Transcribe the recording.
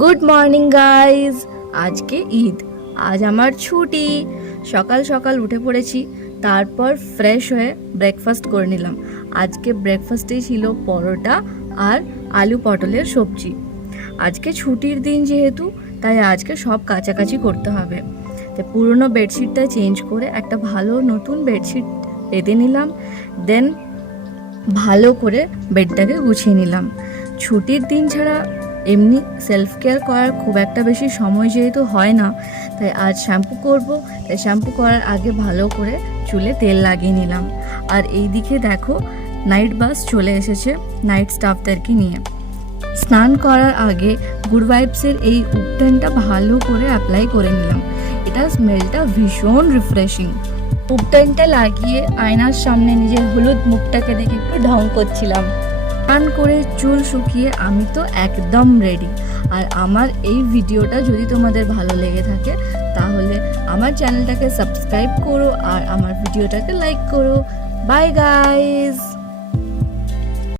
Good morning guys. আজকে ঈদ, আজ আমার ছুটি। সকাল সকাল উঠে পড়েছি, তারপর ফ্রেশ হয়ে ব্রেকফাস্ট করে নিলাম। আজকে ব্রেকফাস্টেই ছিল পরোটা আর আলু পটলের সবজি। আজকে ছুটির দিন যেহেতু, তাই আজকে সব কাচাকাচি করতে হবে। তাই পুরনো বেডশিটটা চেঞ্জ করে একটা ভালো নতুন বেডশিট পেতে নিলাম। দেন ভালো করে বেডটাকে গুছিয়ে নিলাম। ছুটির দিন ছাড়া এমনি সেলফ কেয়ার করার খুব একটা বেশি সময় যেহেতু হয় না, তাই আজ শ্যাম্পু করব। তাই শ্যাম্পু করার আগে ভালো করে চুলে তেল লাগিয়ে নিলাম। আর এই দিকে দেখো, নাইট বাস চলে এসেছে নাইট স্টাফদেরকে নিয়ে। স্নান করার আগে গুড ভাইবসের এই উপটেনটা ভালো করে অ্যাপ্লাই করে নিলাম। এটা স্মেলটা ভীষণ রিফ্রেশিং। উপটেনটা লাগিয়ে আয়নার সামনে নিজের হলুদ মুখটাকে দেখে একটু ঢং করছিলাম। স্নান করে চুল শুকিয়ে আমি তো একদম রেডি। আর আমার এই ভিডিওটা যদি তোমাদের ভালো লেগে থাকে, তাহলে আমার চ্যানেলটাকে সাবস্ক্রাইব করো আর আমার ভিডিওটাকে লাইক করো। By guys.